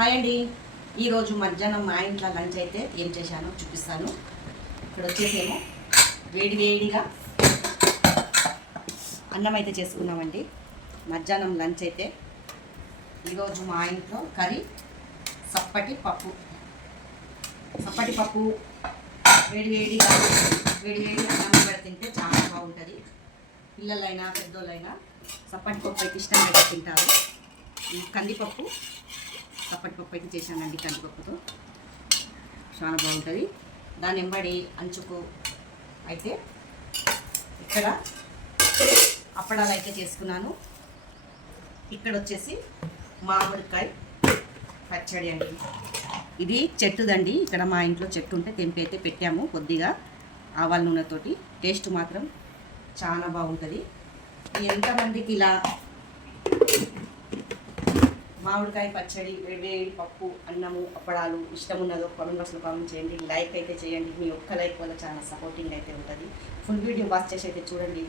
Hi అండి. ఈరోజు మధ్యాహ్నం మా ఇంట్లో లంచ్ అయితే ఏం చేశానో చూపిస్తాను. ఇక్కడ వచ్చేసేమో వేడిగా అన్నం అయితే చేసుకున్నామండి. మధ్యాహ్నం లంచ్ అయితే ఈరోజు మా ఇంట్లో కర్రీ సప్పటి పప్పు వేడిగా అన్నం కూడా తింటే చాలా బాగుంటుంది. పిల్లలైనా పెద్దోళ్ళైనా సప్పటి పప్పు అయితే ఇష్టంగా తింటారు. ఈ కందిపప్పు సప్పటి పప్పు అయితే చేశానండి. కందిపప్పుతో చాలా బాగుంటుంది. దాని వెంబడి అంచుకు అయితే ఇక్కడ అప్పడాలు అయితే చేసుకున్నాను. ఇక్కడ వచ్చేసి మామిడికాయ పచ్చడి అండి. ఇది చెట్టుదండి. ఇక్కడ మా ఇంట్లో చెట్టు ఉంటే తెంపి అయితే పెట్టాము కొద్దిగా ఆవాల నూనెతోటి. టేస్ట్ మాత్రం చాలా బాగుంటుంది. ఎంతమందికి ఇలా మామిడికాయ పచ్చడి, వేడి పప్పు, అన్నము, అప్పడాలు ఇష్టం ఉన్నదో కామెంట్ బాక్స్లో కామెంట్ చేయండి. లైక్ అయితే చేయండి. మీ ఒక్క లైక్ వల్ల చాలా సపోర్టింగ్ అయితే ఉంటుంది. ఫుల్ వీడియో వాచ్ చేసి అయితే చూడండి.